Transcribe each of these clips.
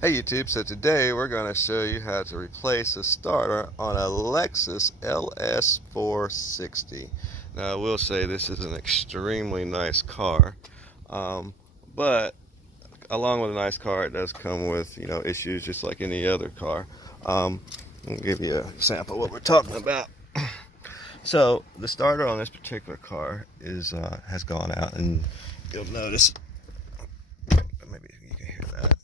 Hey YouTube, so today we're going to show you how to replace a starter on a Lexus LS460. Now I will say this is an extremely nice car, but along with a nice car it does come with issues just like any other car. I'll give you an example of what we're talking about. So the starter on this particular car is has gone out, and you'll notice, maybe you can hear that.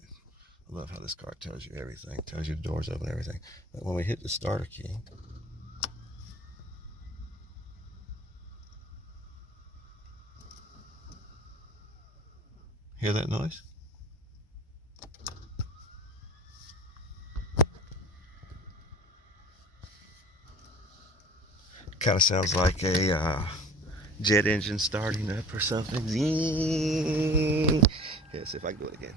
I love how this car tells you everything, tells you the doors open, everything. But when we hit the starter key, hear that noise? Kind of sounds like a jet engine starting up or something. Zing. Yeah, see if I can do it again.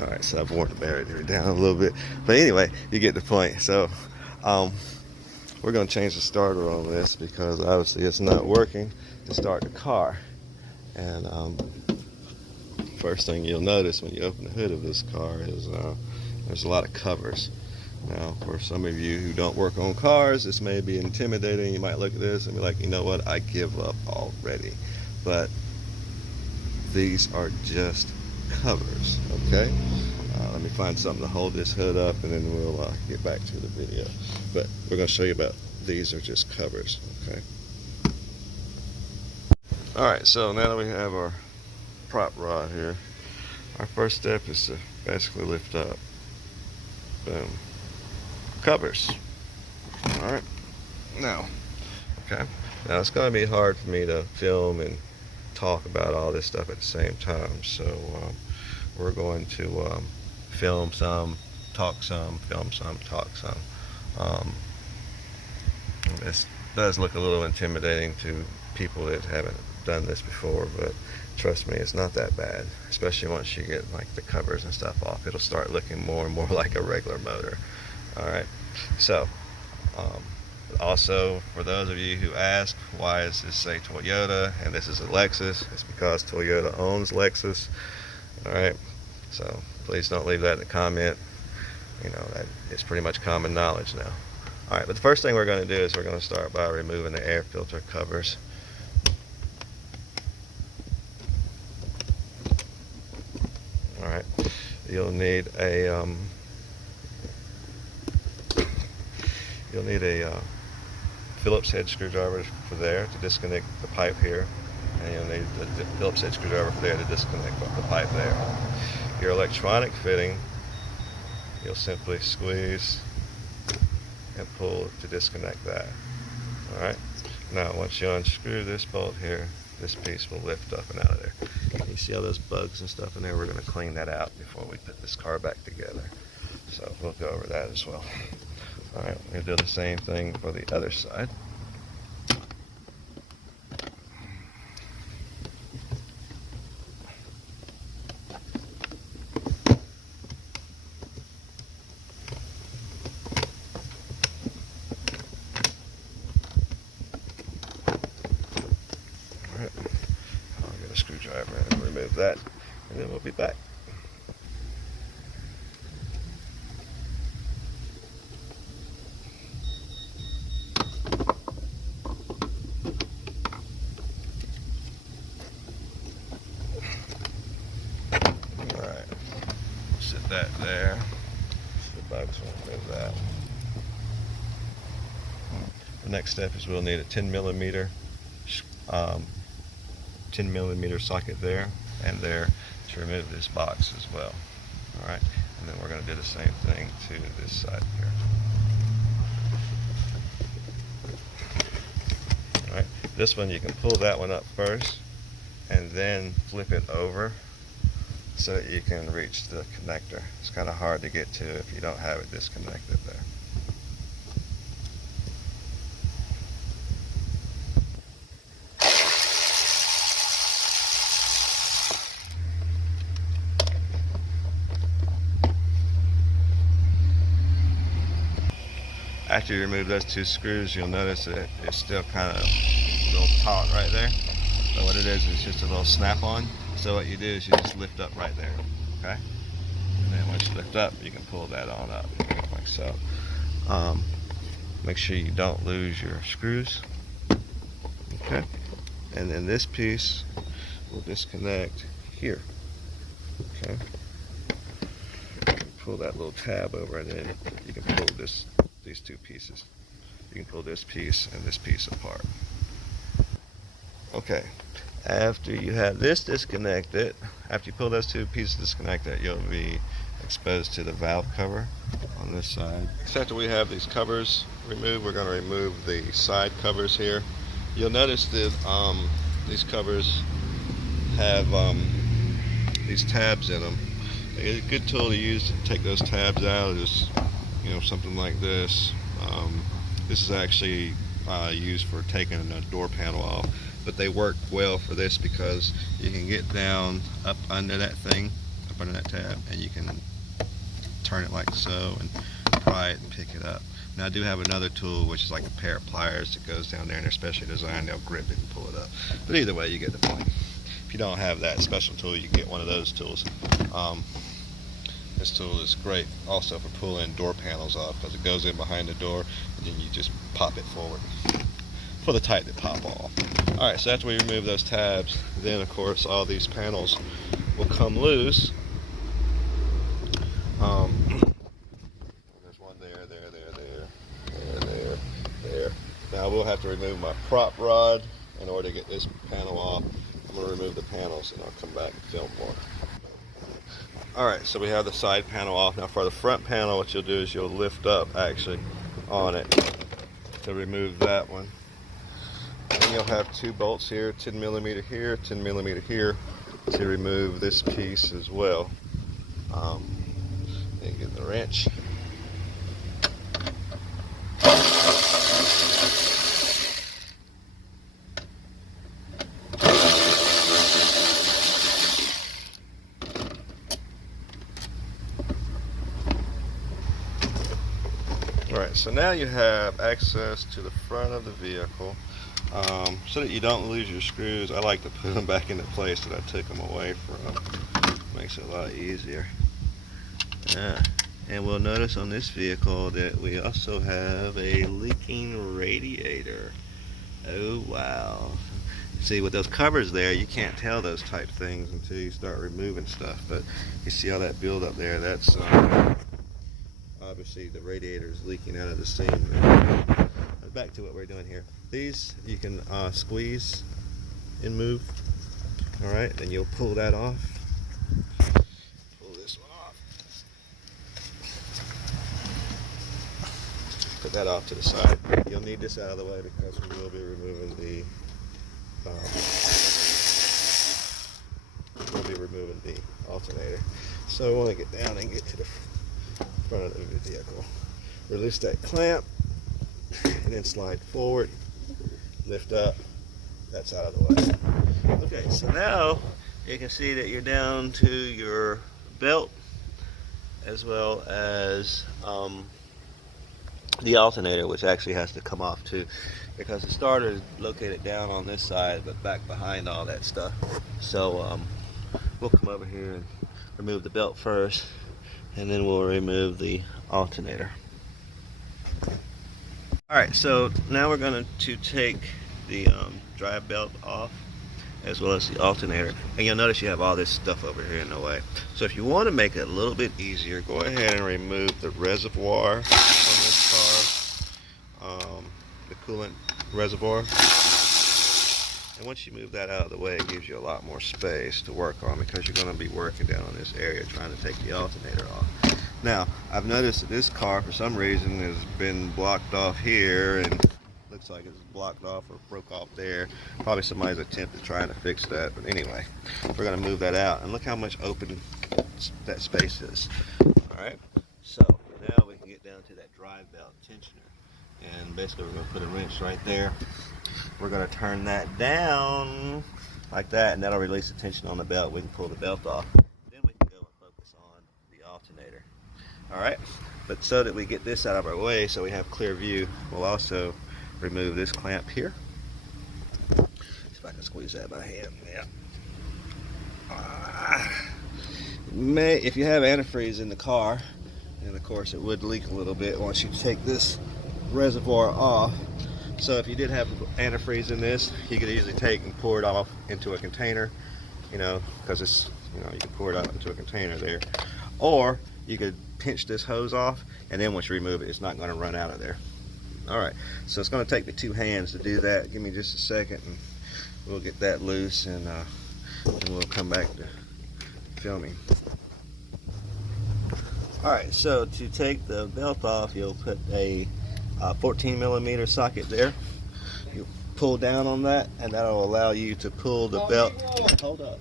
Alright, so I've worn the battery down a little bit. But anyway, you get the point. So, we're going to change the starter on this because obviously it's not working to start the car. And first thing you'll notice when you open the hood of this car is there's a lot of covers. Now, for some of you who don't work on cars, this may be intimidating. You might look at this and be like, you know what, I give up already. But these are just covers, okay? Let me find something to hold this hood up and then we'll get back to the video. But we're going to show you about these are just covers, okay? Alright, so now that we have our prop rod here, our first step is to basically lift up. Boom. Covers. Alright. Now, okay. Now it's going to be hard for me to film and talk about all this stuff at the same time, so we're going to film some, talk some, film some, talk some. This does look a little intimidating to people that haven't done this before, but trust me, it's not that bad, especially once you get like the covers and stuff off. It'll start looking more and more like a regular motor. Alright, so also, for those of you who ask, why does this say Toyota and this is a Lexus? It's because Toyota owns Lexus. Alright, so please don't leave that in the comment. You know, that it's pretty much common knowledge now. Alright, but the first thing we're going to do is we're going to start by removing the air filter covers. Alright, you'll need a Phillips head screwdriver for there to disconnect the pipe here, and you'll need the Phillips head screwdriver for there to disconnect the pipe there. Your electronic fitting, you'll simply squeeze and pull to disconnect that. Alright, now once you unscrew this bolt here, this piece will lift up and out of there. You see all those bugs and stuff in there? We're going to clean that out before we put this car back together, so we'll go over that as well. Alright, we're going to do the same thing for the other side. Alright, I'll get a screwdriver and remove that, and then we'll be back. Sit that there. The bugs won't move that. The next step is we'll need a 10 millimeter socket there and there to remove this box as well. Alright, and then we're going to do the same thing to this side here. Alright, this one you can pull that one up first and then flip it over so that you can reach the connector. It's kind of hard to get to if you don't have it disconnected there. After you remove those two screws, you'll notice that it's still kind of a little taut right there. So what it is just a little snap-on. So what you do is you just lift up right there, okay? And then once you lift up, you can pull that on up, like so. Make sure you don't lose your screws, okay? And then this piece will disconnect here, okay? Pull that little tab over, and then you can pull these two pieces. You can pull this piece and this piece apart. Okay, after you have this disconnected, after you pull those two pieces disconnected, you'll be exposed to the valve cover on this side. So after we have these covers removed, we're going to remove the side covers here. You'll notice that these covers have these tabs in them. A good tool to use to take those tabs out is, something like this. This is actually used for taking a door panel off, but they work well for this because you can get down up under that thing, up under that tab, and you can turn it like so and pry it and pick it up. Now I do have another tool which is like a pair of pliers that goes down there, and they're specially designed. They'll grip it and pull it up. But either way, you get the point. If you don't have that special tool, you can get one of those tools. This tool is great also for pulling door panels off because it goes in behind the door and then you just pop it forward for the type that pop off. Alright, so after we remove those tabs, then of course all these panels will come loose. There's one there. Now we'll have to remove my prop rod in order to get this panel off. I'm going to remove the panels and I'll come back and film more. Alright, so we have the side panel off. Now for the front panel, what you'll do is you'll lift up actually on it to remove that one. And you'll have two bolts here, 10mm here, 10mm here, to remove this piece as well. Then get the wrench. Alright, so now you have access to the front of the vehicle. So that you don't lose your screws, I like to put them back into place that I took them away from. Makes it a lot easier. And we'll notice on this vehicle that we also have a leaking radiator. Oh wow. See, with those covers there, you can't tell those type things until you start removing stuff. But you see all that build up there, that's obviously the radiator is leaking out of the seam. Back to what we're doing here. These you can squeeze and move. Alright, then you'll pull that off. Pull this one off. Put that off to the side. You'll need this out of the way because we will be removing the alternator. So we want to get down and get to the front of the vehicle. Release that clamp and then slide forward, lift up. That's out of the way. Okay, so now you can see that you're down to your belt as well as the alternator, which actually has to come off too because the starter is located down on this side but back behind all that stuff. So we'll come over here and remove the belt first, and then we'll remove the alternator. Alright, so now we're going to take the drive belt off as well as the alternator, and you'll notice you have all this stuff over here in the way. So if you want to make it a little bit easier, go ahead and remove the reservoir on this car, the coolant reservoir. And once you move that out of the way, it gives you a lot more space to work on because you're going to be working down on this area trying to take the alternator off. Now, I've noticed that this car, for some reason, has been blocked off here, and looks like it's blocked off or broke off there. Probably somebody's attempted trying to fix that, but anyway, we're going to move that out, and look how much open that space is. Alright, so now we can get down to that drive belt tensioner, and basically we're going to put a wrench right there. We're going to turn that down like that, and that'll release the tension on the belt. We can pull the belt off. Then we can go and focus on the alternator. Alright, but so that we get this out of our way so we have clear view, we'll also remove this clamp here. So if I can squeeze that by hand. Yeah. If you have antifreeze in the car, and of course it would leak a little bit once you take this reservoir off. So if you did have antifreeze in this, you could easily take and pour it off into a container, you know, because it's, you know, you can pour it out into a container there. Or you could pinch this hose off, and then once you remove it, it's not going to run out of there. Alright, so it's going to take me 2 hands to do that. Give me just a second and we'll get that loose, and we'll come back to filming. Alright, so to take the belt off, you'll put a 14mm socket there. You pull down on that, and that'll allow you to pull the belt. Hold up.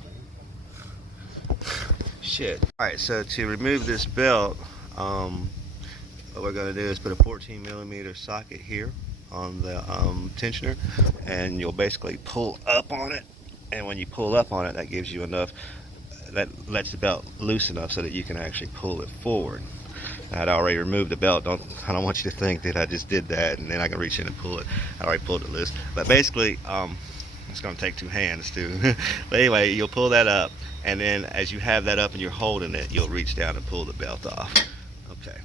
Shit. Alright, so to remove this belt, what we're going to do is put a 14mm socket here on the tensioner, and you'll basically pull up on it, and when you pull up on it, that gives you enough, that lets the belt loose enough so that you can actually pull it forward. I'd already removed the belt. I don't want you to think that I just did that and then I can reach in and pull it. I already pulled it loose. But basically, it's going to take 2 hands too. But anyway, you'll pull that up, and then as you have that up and you're holding it, you'll reach down and pull the belt off. Okay,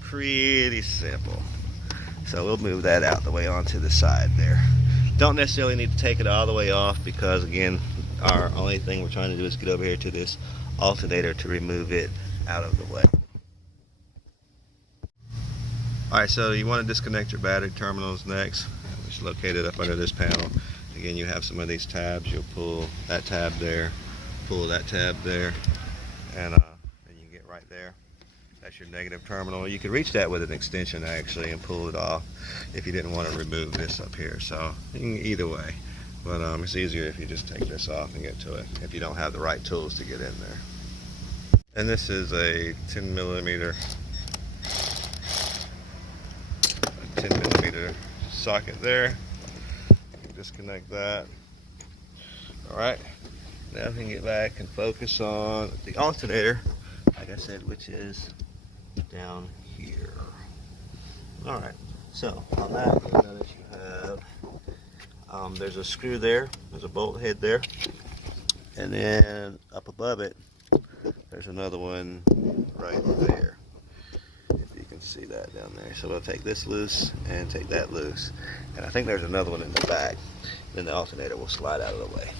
pretty simple. So we'll move that out the way onto the side there. Don't necessarily need to take it all the way off, because again, our only thing we're trying to do is get over here to this alternator to remove it out of the way. Alright, so you want to disconnect your battery terminals next, which is located up under this panel. Again, you have some of these tabs. You'll pull that tab there, pull that tab there, and you get right there. That's your negative terminal. You could reach that with an extension actually and pull it off if you didn't want to remove this up here. So either way, but it's easier if you just take this off and get to it if you don't have the right tools to get in there. And this is a 10mm socket there. You can disconnect that. Alright, now we can get back and focus on the alternator, like I said, which is down here. Alright, so on that, you'll notice you have there's a screw there, there's a bolt head there, and then up above it there's another one right there. If you can see that down there. So we'll take this loose and take that loose, and I think there's another one in the back. Then the alternator will slide out of the way.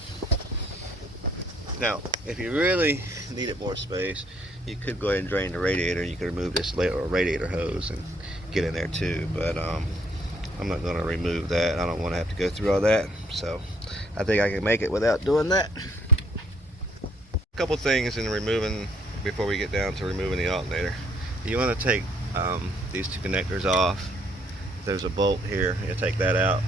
Now, if you really needed more space, you could go ahead and drain the radiator. You could remove this radiator hose and get in there too, but I'm not going to remove that. I don't want to have to go through all that, so I think I can make it without doing that. A couple things in removing, before we get down to removing the alternator. You want to take these 2 connectors off. There's a bolt here. You take that out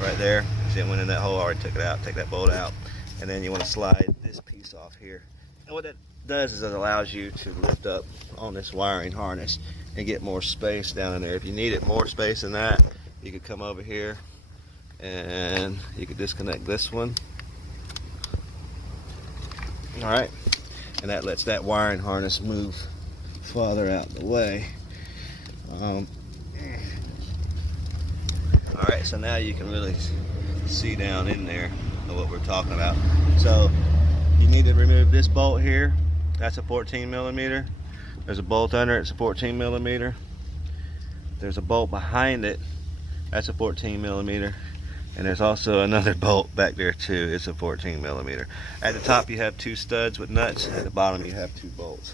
right there. See, it went in that hole. I already took it out. Take that bolt out, and then you want to slide this piece off here. And what that does is it allows you to lift up on this wiring harness and get more space down in there. If you needed more space than that, you could come over here and you could disconnect this one. All right, and that lets that wiring harness move farther out the way. Alright, so now you can really see down in there what we're talking about. So you need to remove this bolt here. That's a 14mm. There's a bolt under it. It's a 14mm. There's a bolt behind it. That's a 14mm. And there's also another bolt back there too. It's a 14mm. At the top you have 2 studs with nuts. At the bottom you have 2 bolts.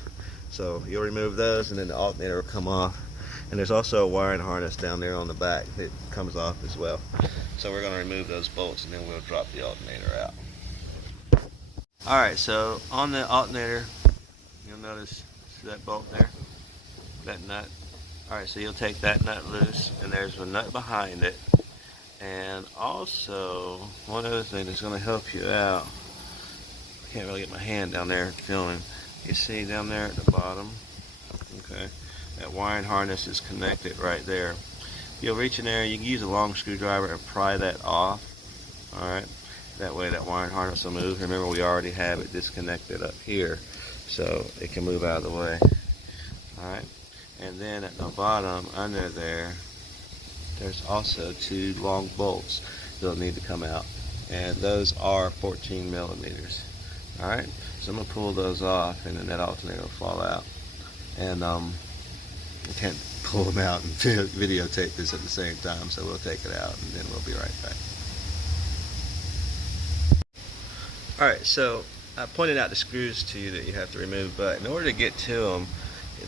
So you'll remove those, and then the alternator will come off. And there's also a wiring harness down there on the back that comes off as well. So we're going to remove those bolts, and then we'll drop the alternator out. Alright, so on the alternator, you'll notice that bolt there, that nut. Alright, so you'll take that nut loose, and there's a nut behind it. And also, one other thing that's going to help you out, I can't really get my hand down there filming. You see down there at the bottom, okay, that wiring harness is connected right there. You'll reach in there, you can use a long screwdriver and pry that off. Alright, that way that wiring harness will move. Remember, we already have it disconnected up here, so it can move out of the way. Alright, and then at the bottom under there, there's also 2 long bolts. still need to come out, and those are 14 millimeters. All right, so I'm gonna pull those off, and then that alternator will fall out. And I can't pull them out and videotape this at the same time, so we'll take it out, and then we'll be right back. All right, so I pointed out the screws to you that you have to remove, but in order to get to them,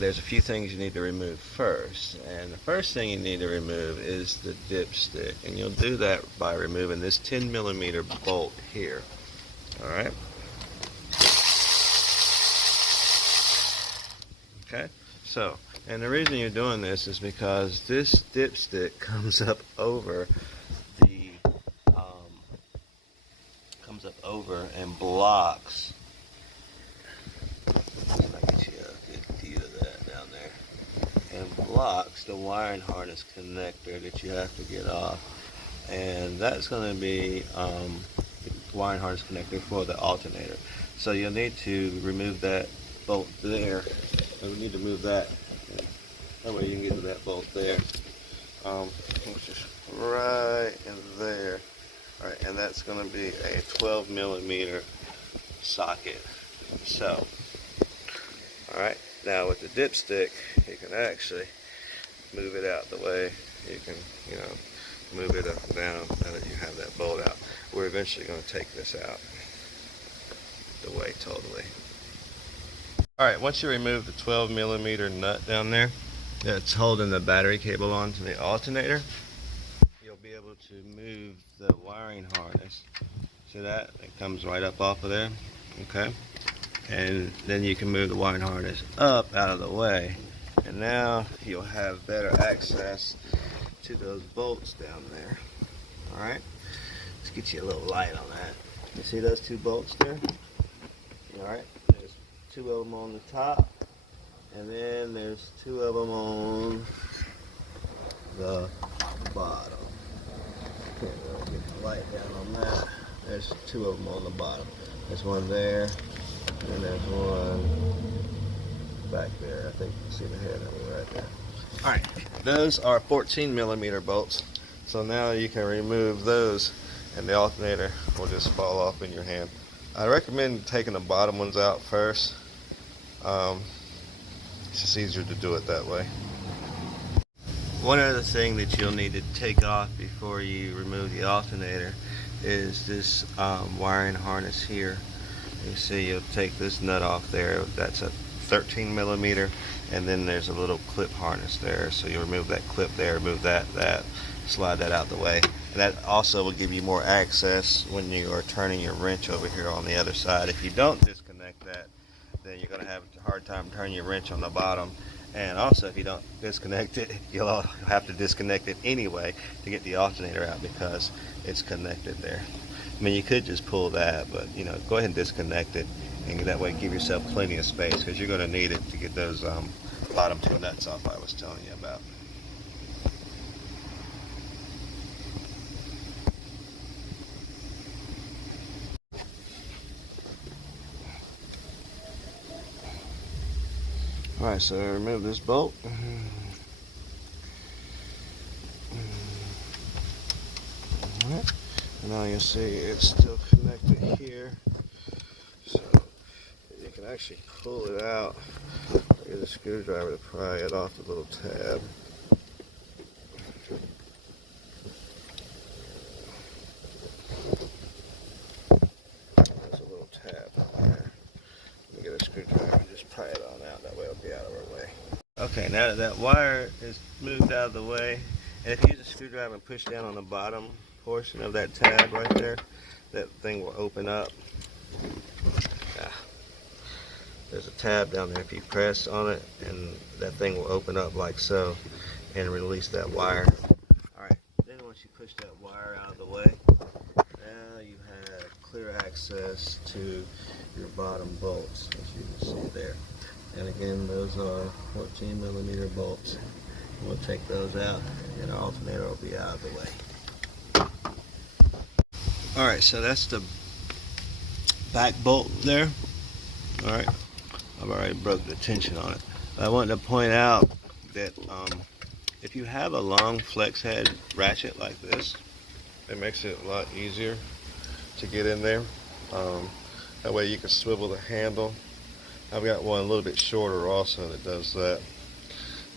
there's a few things you need to remove first. And the first thing you need to remove is the dipstick, and you'll do that by removing this 10 millimeter bolt here. All right. Okay. So, and the reason you're doing this is because this dipstick comes up over the and blocks. I'll get you a good view of that down there. And blocks the wiring harness connector that you have to get off, and that's going to be the wiring harness connector for the alternator. So you'll need to remove that bolt there. We need to move that. That way you can get to that bolt there. Which is right in there. Alright, and that's going to be a 12 millimeter socket. So, alright, now with the dipstick, you can actually move it out the way. You can, move it up and down now that you have that bolt out. We're eventually going to take this out the way totally. Alright, once you remove the 12 millimeter nut down there that's holding the battery cable onto the alternator, you'll be able to move the wiring harness. See that? It comes right up off of there. Okay. And then you can move the wiring harness up out of the way. And now you'll have better access to those bolts down there. Alright. Let's get you a little light on that. You see those two bolts there? Alright. There's two of them on the top. And then there's two of them on the bottom. Can't really get the light down on that. There's two of them on the bottom. There's one there, and there's one back there. I think you can see the head of it right there. Alright, those are 14 millimeter bolts. So now you can remove those, and the alternator will just fall off in your hand. I recommend taking the bottom ones out first. It's just easier to do it that way. One other thing that you'll need to take off before you remove the alternator is this wiring harness here. You see, you'll take this nut off there. That's a 13 millimeter, and then there's a little clip harness there. So you remove that clip there, remove that, slide that out the way. And that also will give you more access when you are turning your wrench over here on the other side. If you don't disconnect that, then you're going to have a hard time turning your wrench on the bottom. And also, if you don't disconnect it, you'll have to disconnect it anyway to get the alternator out because it's connected there. I mean, you could just pull that, but go ahead and disconnect it, and that way give yourself plenty of space because you're going to need it to get those bottom two nuts off I was telling you about. Alright, so I remove this bolt. Alright, and now you see it's still connected here. So you can actually pull it out. Use a screwdriver to pry it off the little tab. There's a little tab there. Let me get a screwdriver and just pry it on out. That way it'll be out of our way. Okay, now that that wire is moved out of the way, and if you use a screwdriver and push down on the bottom portion of that tab right there, that thing will open up. There's a tab down there. If you press on it, and that thing will open up like so and release that wire. Alright, then once you push that wire out of the way, now you have clear access to your bottom bolts, as you can see there. And again, those are 14 millimeter bolts. We'll take those out, and our alternator will be out of the way. Alright, so that's the back bolt there. Alright, I've already broke the tension on it. I wanted to point out that if you have a long flex head ratchet like this, it makes it a lot easier to get in there. That way you can swivel the handle. I've got one a little bit shorter also that does that.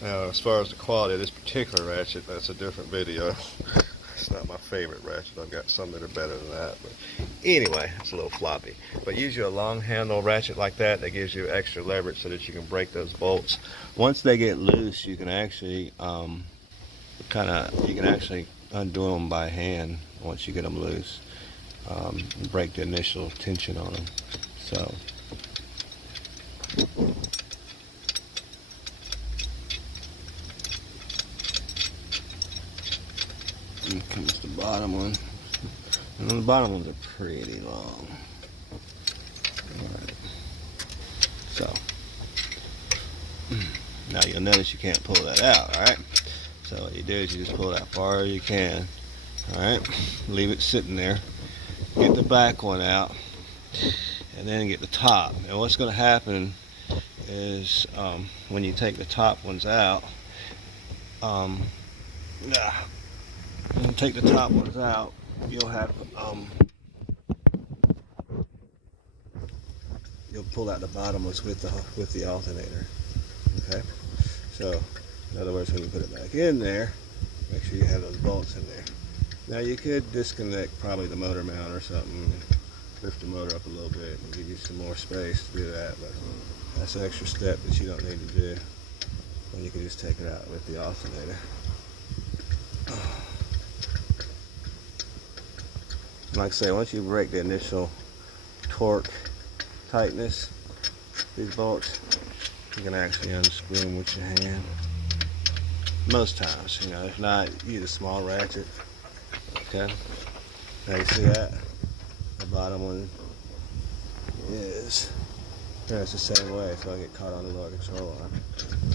Now, as far as the quality of this particular ratchet, that's a different video. It's not my favorite ratchet. I've got some that are better than that. But anyway, it's a little floppy. But usually a long handle ratchet like that gives you extra leverage so that you can break those bolts. Once they get loose, you can actually undo them by hand once you get them loose. And break the initial tension on them. So. Here comes the bottom one. And the bottom ones are pretty long. Alright. So. Now you'll notice you can't pull that out, alright? So what you do is you just pull that far as you can. Alright? Leave it sitting there. Get the back one out. And then get the top. And what's going to happen is when you take the top ones out, when you take the top ones out, you'll have you'll pull out the bottom ones with the alternator. Okay, so in other words, when you put it back in there, make sure you have those bolts in there. Now you could disconnect probably the motor mount or something, lift the motor up a little bit and give you some more space to do that, but that's an extra step that you don't need to do. And you can just take it out with the alternator. Like I say, once you break the initial torque tightness, these bolts, you can actually unscrew them with your hand. Most times, you know, if not, use a small ratchet. Okay. Now you see that? The bottom one is it's the same way, so I get caught on the lower control arm.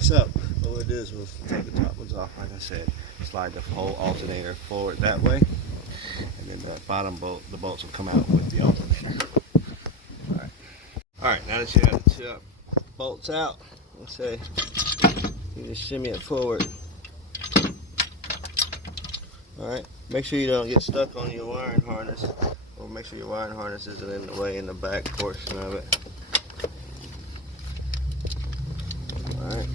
So what we'll do is we'll take the top ones off, like I said, slide the whole alternator forward that way, and then the bottom bolt, the bolts will come out with the alternator. All right, now that you have the two bolts out, let's say you just shimmy it forward. All right, make sure you don't get stuck on your wiring harness, or make sure your wiring harness isn't in the way in the back portion of it. All right,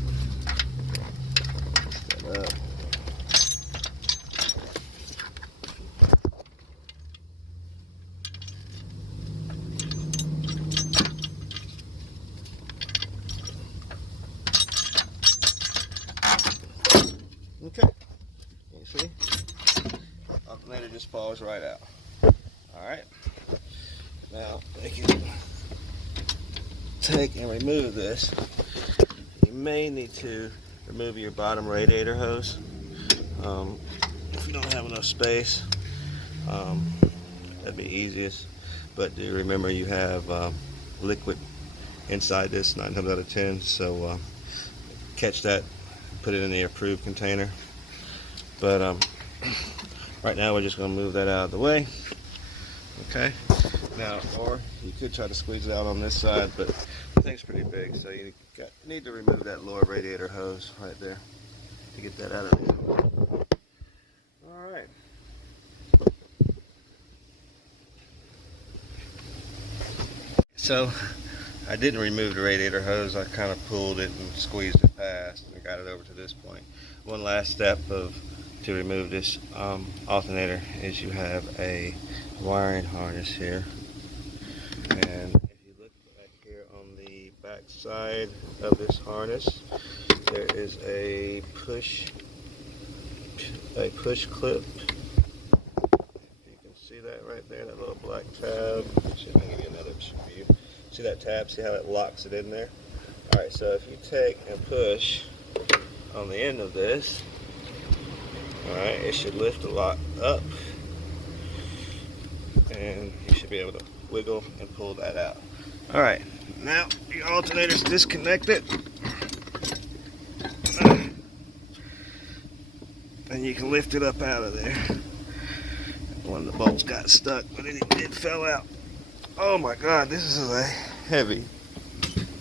that up. Okay, you see, alternator just falls right out. All right, now we can take and remove this. You may need to remove your bottom radiator hose if you don't have enough space. That'd be easiest, but do remember you have liquid inside this 9 times out of 10, so catch that, put it in the approved container. But right now we're just going to move that out of the way. Okay, now, or you could try to squeeze it out on this side, but the thing's pretty big, so you need to remove that lower radiator hose right there to get that out of there. All right. So I didn't remove the radiator hose. I kind of pulled it and squeezed it past and got it over to this point. One last step to remove this alternator is you have a wiring harness here, and if you look back here on the back side of this harness, there is a push clip. You can see that right there, that little black tab. See if I can give you another view. See that tab? See how it locks it in there? All right, so if you take and push on the end of this, all right, it should lift the lock up, and you should be able to wiggle and pull that out. All right, now your alternator's disconnected, and you can lift it up out of there. One of the bolts got stuck, but it fell out. Oh my God, this is a heavy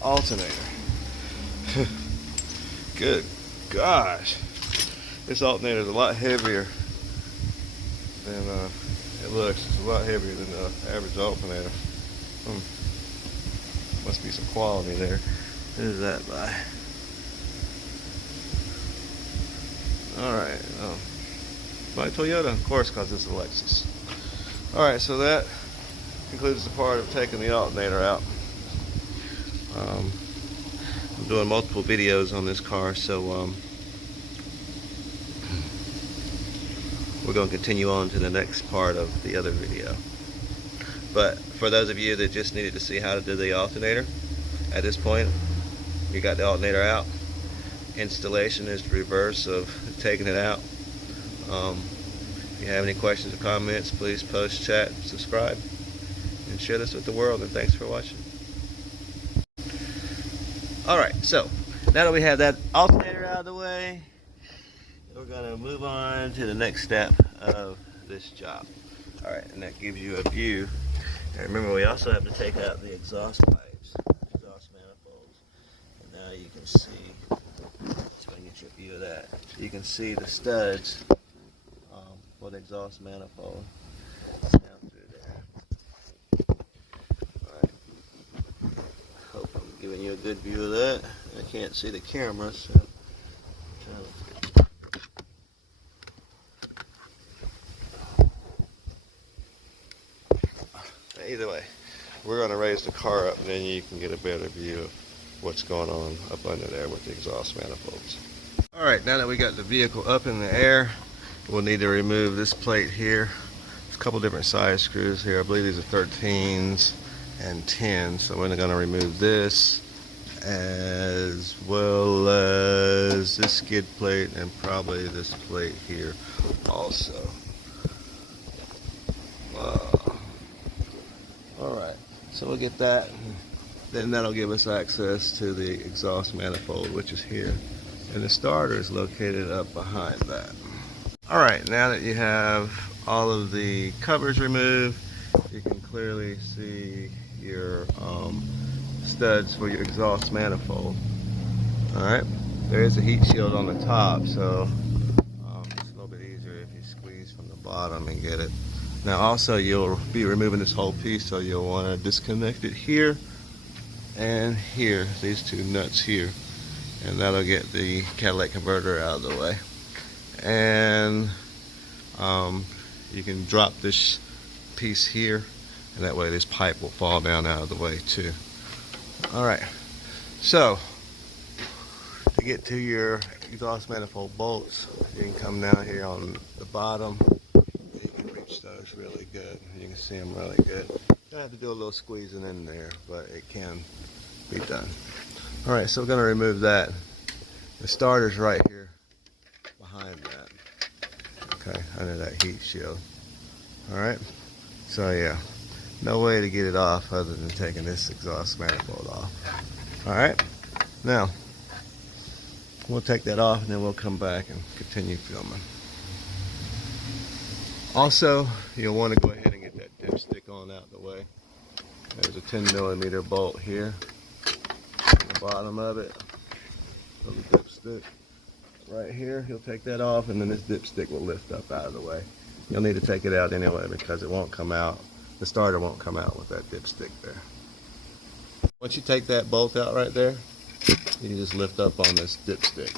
alternator. Good gosh, this alternator is a lot heavier than It looks it's a lot heavier than the average alternator. Must be some quality there. Who is that by? Alright, by Toyota, of course, because it's a Lexus. Alright, so that concludes the part of taking the alternator out. I'm doing multiple videos on this car, so we're going to continue on to the next part of the other video. But for those of you that just needed to see how to do the alternator, at this point, you got the alternator out. Installation is the reverse of taking it out. If you have any questions or comments, please post, chat, subscribe, and share this with the world. And thanks for watching. Alright, so now that we have that alternator out of the way, we're going to move on to the next step of this job. Alright, and that gives you a view. And remember, we also have to take out the exhaust pipes, exhaust manifolds. And now you can see, let's get you a view of that. You can see the studs for the exhaust manifold down through there. Alright, hope I'm giving you a good view of that. I can't see the camera, so either way, we're going to raise the car up and then you can get a better view of what's going on up under there with the exhaust manifolds. Alright, now that we got the vehicle up in the air, we'll need to remove this plate here. There's a couple different size screws here. I believe these are 13s and 10s, so we're going to remove this as well as this skid plate and probably this plate here also. Alright, so we'll get that, then that'll give us access to the exhaust manifold, which is here, and the starter is located up behind that. Alright, now that you have all of the covers removed, you can clearly see your studs for your exhaust manifold. Alright, there is a heat shield on the top, so it's a little bit easier if you squeeze from the bottom and get it. Now also you'll be removing this whole piece, so you'll want to disconnect it here and here, these two nuts here, and that'll get the catalytic converter out of the way. And you can drop this piece here, and that way this pipe will fall down out of the way too. Alright, so to get to your exhaust manifold bolts, you can come down here on the bottom. You can reach those really good. You can see them really good. You have to do a little squeezing in there, but it can be done. Alright, so we're going to remove that. The starter's right here behind that. Okay, under that heat shield. Alright, so yeah, no way to get it off other than taking this exhaust manifold off. Alright, now we'll take that off and then we'll come back and continue filming. Also, you'll want to go ahead and get that dipstick on out the way. There's a 10mm bolt here on the bottom of it. So the dipstick right here, you'll take that off, and then this dipstick will lift up out of the way. You'll need to take it out anyway because it won't come out. The starter won't come out with that dipstick there. Once you take that bolt out right there, you can just lift up on this dipstick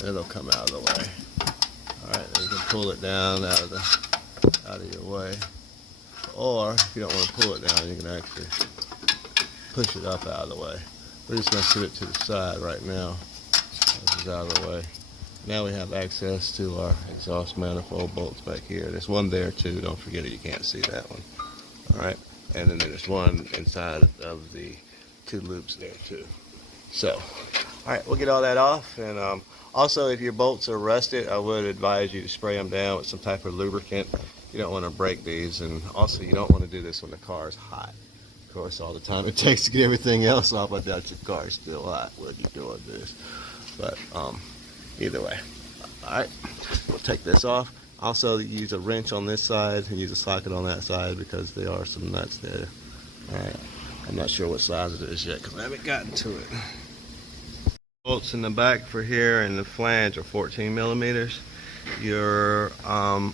and it'll come out of the way. Alright, you can pull it down out of your way. Or if you don't want to pull it down, you can actually push it up out of the way. We're just going to sit it to the side right now. This is out of the way. Now we have access to our exhaust manifold bolts back here. There's one there too, don't forget it, you can't see that one. Alright, and then there's one inside of the two loops there too. So, alright, we'll get all that off, and also if your bolts are rusted, I would advise you to spray them down with some type of lubricant. You don't want to break these, and also you don't want to do this when the car is hot. Of course, all the time it takes to get everything else off, I doubt your car is still hot when you're doing this. But either way, alright, we'll take this off. Also use a wrench on this side and use a socket on that side because there are some nuts there. Alright, I'm not sure what size it is yet because I haven't gotten to it. Bolts in the back for here and the flange are 14mm, your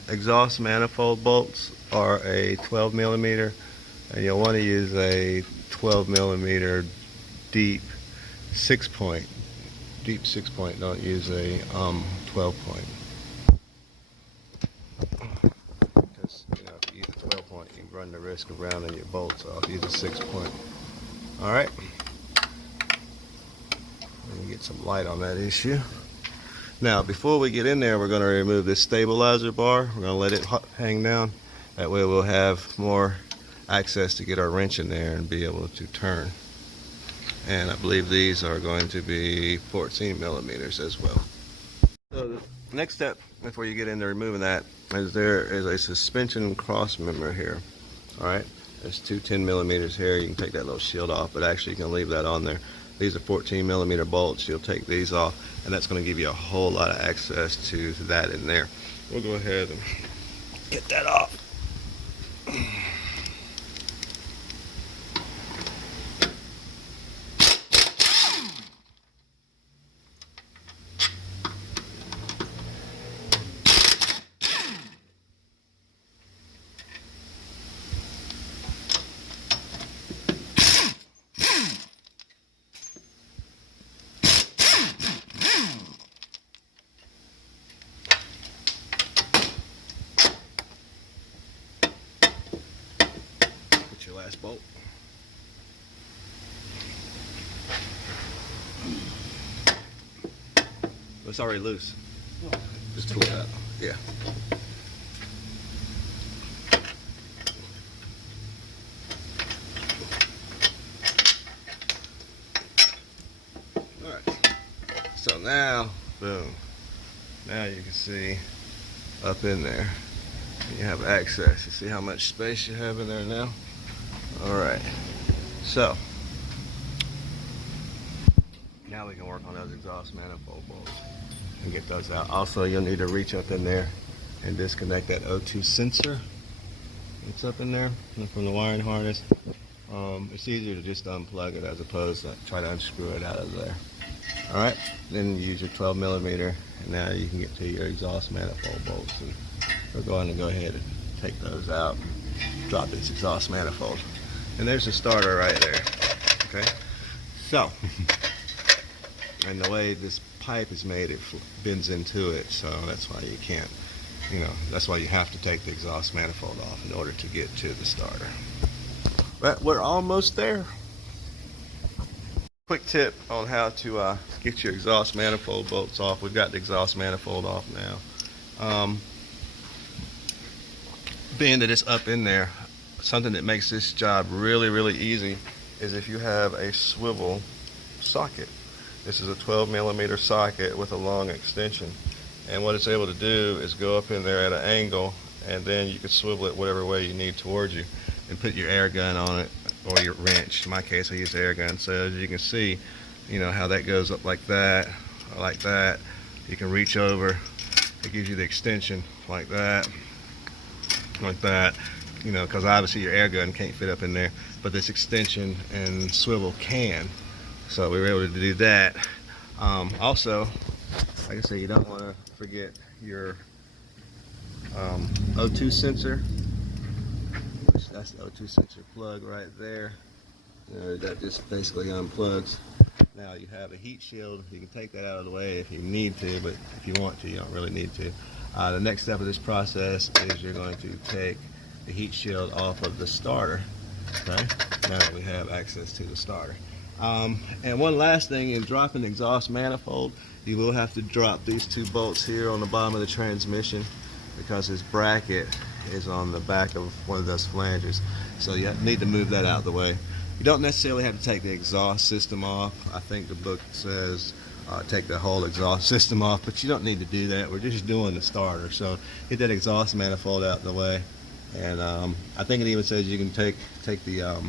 exhaust manifold bolts are a 12 millimeter, and you'll want to use a 12 millimeter deep 6-point. Deep 6-point. Don't use a 12-point. Because if you use a 12-point, you run the risk of rounding your bolts off. Use a 6-point. All right. Let me get some light on that issue. Now, before we get in there, we're going to remove this stabilizer bar. We're going to let it hang down. That way we'll have more access to get our wrench in there and be able to turn. And I believe these are going to be 14 millimeters as well. So the next step before you get into removing that is there is a suspension cross member here. All right, there's two 10 millimeters here. You can take that little shield off, but actually you can leave that on there. These are 14 millimeter bolts. You'll take these off, and that's going to give you a whole lot of access to that in there. We'll go ahead and get that off. Your last bolt. It's already loose. Just pull it out. Yeah. All right. So now, boom. Now you can see up in there. You have access. You see how much space you have in there now? Alright, so now we can work on those exhaust manifold bolts and get those out. Also, you'll need to reach up in there and disconnect that O2 sensor. It's up in there from the wiring harness. It's easier to just unplug it as opposed to try to unscrew it out of there. Alright, then use your 12 millimeter, and now you can get to your exhaust manifold bolts. And we're going to go ahead and take those out, drop this exhaust manifold. And there's the starter right there. Okay, so, and the way this pipe is made, it bends into it, so that's why you can't, that's why you have to take the exhaust manifold off in order to get to the starter. But we're almost there. Quick tip on how to get your exhaust manifold bolts off. We've got the exhaust manifold off now. Being that it's up in there, something that makes this job really, really easy is if you have a swivel socket. This is a 12 millimeter socket with a long extension. And what it's able to do is go up in there at an angle, and then you can swivel it whatever way you need towards you and put your air gun on it or your wrench. In my case, I use the air gun. So as you can see, how that goes up like that or like that. You can reach over. It gives you the extension like that, because obviously your air gun can't fit up in there, but this extension and swivel can. So we were able to do that. Also, like I say, you don't want to forget your O2 sensor, which that's the O2 sensor plug right there. That just basically unplugs. Now you have a heat shield. You can take that out of the way if you need to, but if you want to, you don't really need to. The next step of this process is you're going to take the heat shield off of the starter. Okay, now that we have access to the starter. And one last thing, in dropping the exhaust manifold, you will have to drop these two bolts here on the bottom of the transmission, because this bracket is on the back of one of those flanges. So you need to move that out of the way. You don't necessarily have to take the exhaust system off. I think the book says take the whole exhaust system off, but you don't need to do that. We're just doing the starter. So get that exhaust manifold out of the way. And I think it even says you can take the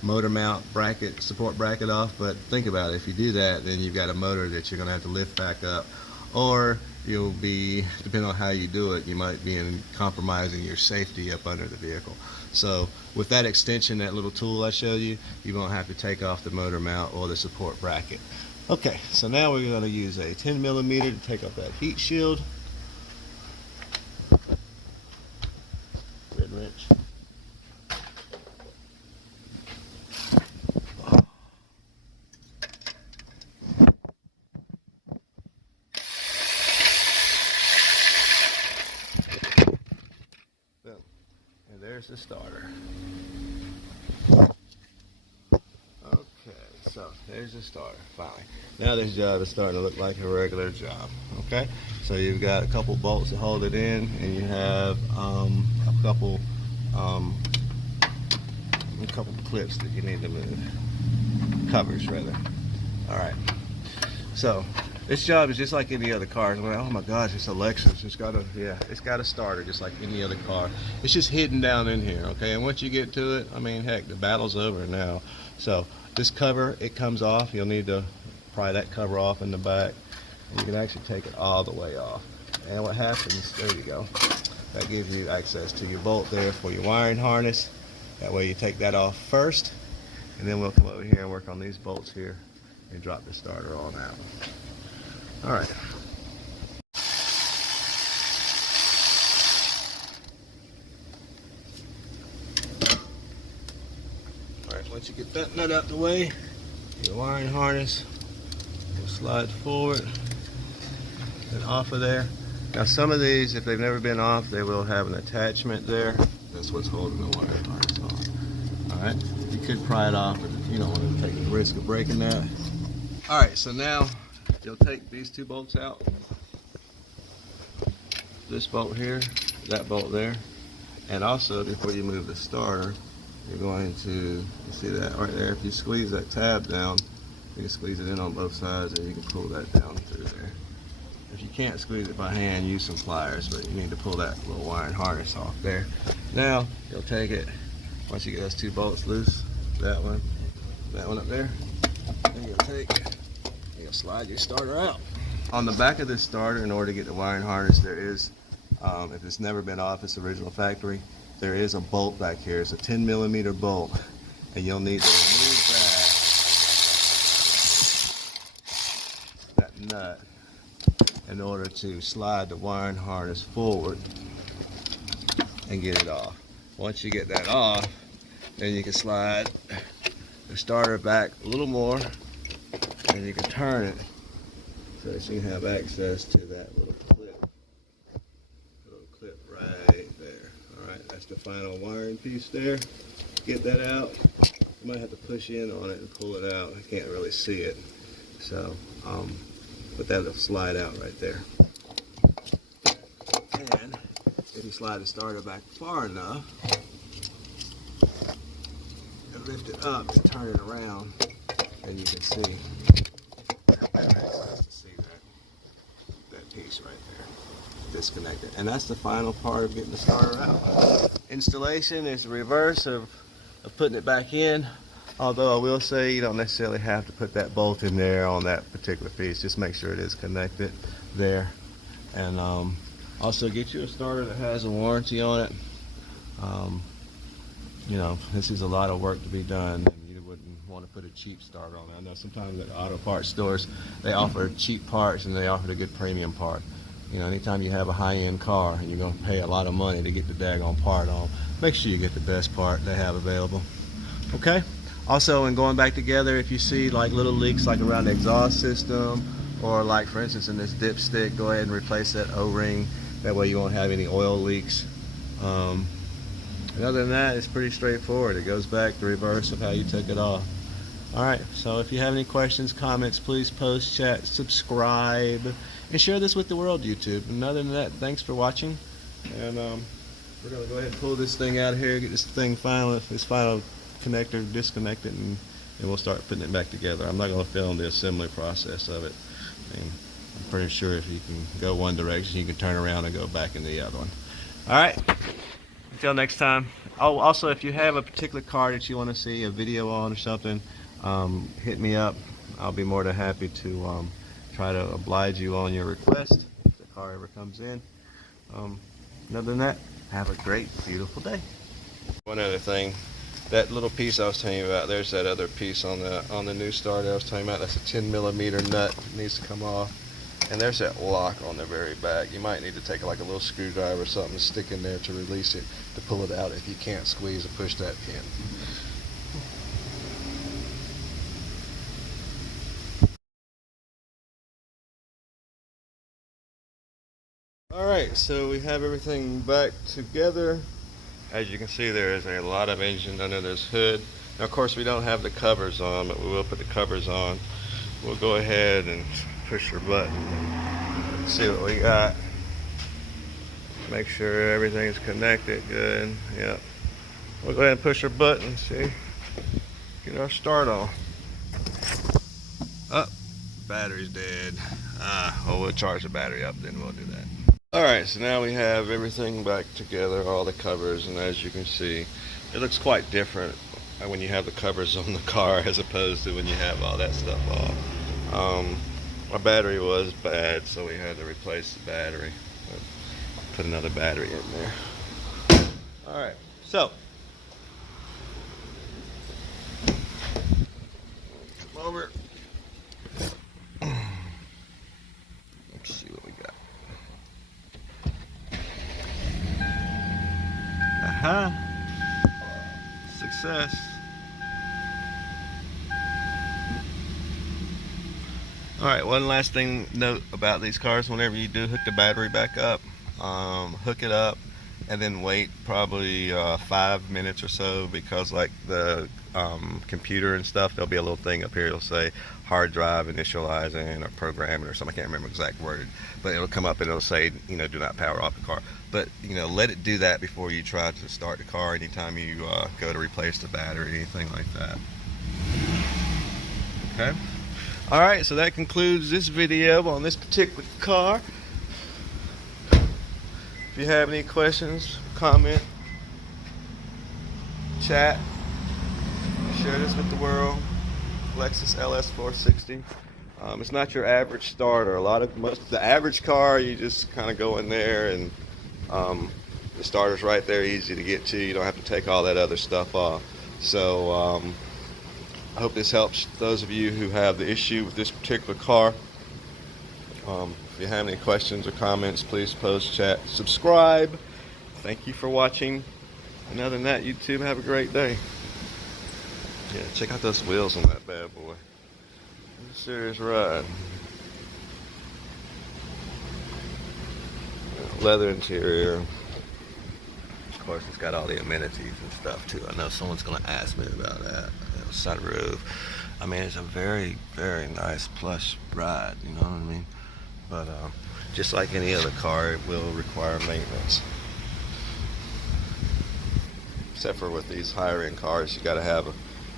motor mount bracket, support bracket off, but think about it. If you do that, then you've got a motor that you're going to have to lift back up, or you'll be, depending on how you do it, you might be compromising your safety up under the vehicle. So with that extension, that little tool I showed you, you won't have to take off the motor mount or the support bracket. Okay, so now we're going to use a 10 millimeter to take off that heat shield. there's the starter. Okay, so there's the starter, finally. Now this job is starting to look like a regular job, okay? So you've got a couple bolts to hold it in, and you have a couple clips that you need to move. Covers, rather. All right. So this job is just like any other car. Oh my gosh, it's a Lexus. It's got a starter just like any other car. It's just hidden down in here, okay? And once you get to it, I mean, heck, the battle's over now. So this cover, it comes off. You'll need to pry that cover off in the back. And you can actually take it all the way off. And what happens, there you go. That gives you access to your bolt there for your wiring harness. That way you take that off first, and then we'll come over here and work on these bolts here and drop the starter on out. All right. All right, once you get that nut out the way, your wiring harness will slide forward and off of there. Now some of these, if they've never been off, they will have an attachment there. That's what's holding the wiring harness on. All right, you could pry it off, but you don't want to take the risk of breaking that. All right, so now you'll take these two bolts out. This bolt here, that bolt there. And also, before you move the starter, you're going to, you see that right there? If you squeeze that tab down, you can squeeze it in on both sides, and you can pull that down through there. If you can't squeeze it by hand, use some pliers, but you need to pull that little wiring harness off there. Now, you'll take it, once you get those two bolts loose, that one up there, then you'll take, you'll slide your starter out. On the back of this starter, in order to get the wiring harness, there is, if it's never been off its original factory, there is a bolt back here. It's a 10mm bolt, and you'll need to remove that nut in order to slide the wiring harness forward and get it off. Once you get that off, then you can slide the starter back a little more, and you can turn it so that you can have access to that little clip right there. All right, that's the final wiring piece there. Get that out. You might have to push in on it and pull it out. I can't really see it, so but that'll slide out right there. And if you slide the starter back far enough, and lift it up and turn it around, and you can see that piece right there, disconnected. And that's the final part of getting the starter out. Installation is the reverse of putting it back in. Although I will say you don't necessarily have to put that bolt in there on that particular piece. Just make sure it is connected there. And also get you a starter that has a warranty on it. You know, this is a lot of work to be done, and you wouldn't want to put a cheap starter on it. I know sometimes at auto parts stores, they offer cheap parts and they offer a good premium part. You know, anytime you have a high-end car and you're going to pay a lot of money to get the daggone part on, make sure you get the best part they have available. Okay? Also, in going back together, if you see like little leaks like around the exhaust system, or like for instance in this dipstick, go ahead and replace that O-ring. That way you won't have any oil leaks. And other than that, it's pretty straightforward. It goes back the reverse of how you took it off. Alright, so if you have any questions, comments, please post, chat, subscribe, and share this with the world, YouTube. And other than that, thanks for watching. And we're going to go ahead and pull this thing out of here, get this final connector disconnected, and we'll start putting it back together. I'm not going to film the assembly process of it. I mean, I'm pretty sure if you can go one direction, you can turn around and go back in the other one. Alright, until next time. Oh, also, if you have a particular car that you want to see a video on or something, hit me up. I'll be more than happy to try to oblige you on your request if the car ever comes in. Other than that, have a great, beautiful day. One other thing, that little piece I was telling you about, there's that other piece on the new starter I was telling you about. That's a 10mm nut. It needs to come off. And there's that lock on the very back. You might need to take like a little screwdriver or something to stick in there to release it, to pull it out if you can't squeeze or push that pin. Alright, so we have everything back together. As you can see, there is a lot of engine under this hood. Now, of course, we don't have the covers on, but we will put the covers on. We'll go ahead and push our button. See what we got. Make sure everything's connected good. Yep. We'll go ahead and push our button. See, get our start on. Oh, battery's dead. Well, we'll charge the battery up, then we'll do that. Alright, so now we have everything back together, all the covers, and as you can see, it looks quite different when you have the covers on the car as opposed to when you have all that stuff off. My battery was bad, so we had to replace the battery. Put another battery in there. Alright, so come over. Let's see what we got. Success. Alright, one last thing note about these cars: whenever you do hook the battery back up, hook it up and then wait probably 5 minutes or so, because like the computer and stuff, there'll be a little thing up here, it'll say hard drive initializing or programming or something. I can't remember the exact word, but it'll come up and it'll say, you know, do not power off the car. But you know, let it do that before you try to start the car anytime you go to replace the battery, anything like that. Okay. Alright, so that concludes this video on this particular car. If you have any questions, comment, chat, share this with the world. Lexus LS460. It's not your average starter. The average car, you just kind of go in there and the starter's right there, easy to get to. You don't have to take all that other stuff off. So I hope this helps those of you who have the issue with this particular car. If you have any questions or comments, please post, chat, subscribe. Thank you for watching. And other than that, YouTube, have a great day. Yeah, check out those wheels on that bad boy. It's a serious ride. Leather interior. Of course, it's got all the amenities and stuff too. I know someone's going to ask me about that. Sunroof. I mean, it's a very, very nice plush ride, you know what I mean? But just like any other car, it will require maintenance. Except for with these higher end cars, you got to have a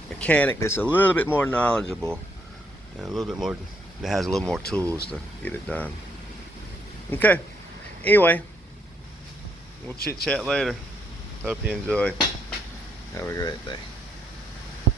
mechanic that's a little bit more knowledgeable and a little bit more, that has a little more tools to get it done. Okay. Anyway, we'll chit chat later. Hope you enjoy. Have a great day.